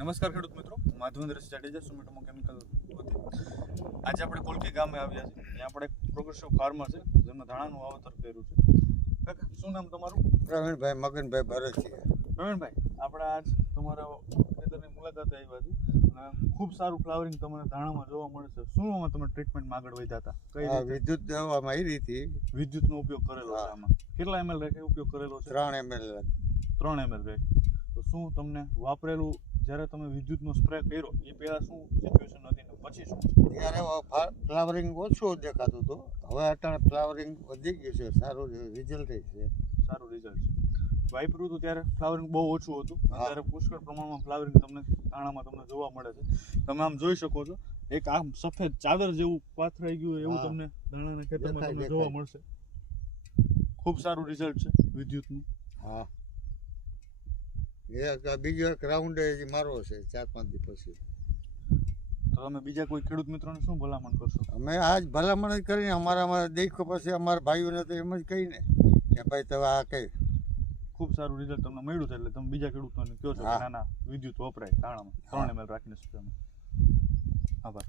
નમસ્કાર ખેડૂત મિત્રો. માધવેન્દ્ર જાડેજા સુમેટોમો કેમિકલ વતી. આજે આપણે કોલકી ગામે આવ્યા છે ત્યાં આપણે એક પ્રોગ્રેસિવ ફાર્મર છે. જેમણે ધાણાનું વાવતર કર્યું છે. કાકા શું નામ તમારું? પ્રવીણભાઈ મગનભાઈ ભરતસિંહ પ્રવીણભાઈ આપણે આજ તમારા ખેતરની મુલાકાતે આવ્યા છે અને ખૂબ સારું ફ્લાવરિંગ તમને ધાણામાં જોવા મળે છે. શું તમે ટ્રીટમેન્ટમાં આગળ વધ્યા હતા? કઈ રીતે? વિદ્યુત દવામાં આવી હતી. વિદ્યુતનો ઉપયોગ કરેલો છે આમાં. કેટલા એમએલ રેખે ઉપયોગ કરેલો છે? ત્રણ એમએલ ત્રણ એમએલ રેખે. તો શું તમને વાપરેલું જ્યારે તમે વિદ્યુતનો સ્પ્રે કર્યો એ પહેલાં શું સિચ્યુએશન હતી ને પછી શું? ત્યારે ફ્લાવરિંગ ઓછું દેખાતું હતું. હવે અટાણે ફ્લાવરિંગ વધી ગયું છે. સારું રિઝલ્ટ છે. સારું રિઝલ્ટ છે. વાપર્યું હતું ત્યારે ફ્લાવરિંગ બહુ ઓછું હતું. ત્યારે પુષ્કળ પ્રમાણમાં ફ્લાવરિંગ તમને દાણામાં તમને જોવા મળે છે. તમે આમ જોઈ શકો છો એક આમ સફેદ ચાદર જેવું પાથરાઈ ગયું એવું તમને દાણાના ખેતરમાં તમને જોવા મળશે. ખૂબ સારું રિઝલ્ટ છે વિદ્યુતનું. હા. એક બીજો એક રાઉન્ડ મારો છે ચાર પાંચ દિવસ પછી. તો અમે બીજા કોઈ ખેડૂત મિત્રોને શું ભલામણ કરશો? અમે આજ ભલામણ જ કરીને અમારા અમારા દેખો પછી અમારા ભાઈઓને તો એમ જ કહીને કે ભાઈ તમે આ કહી ખૂબ સારું રિઝલ્ટ તમને મળ્યું છે એટલે તમે બીજા ખેડૂતોને કહો છો કે હા. ના ના વિદ્યુત વપરાય તાણામાં. ત્રણ. એમએલ રાખીને સ્પ્રેમાં આભાર.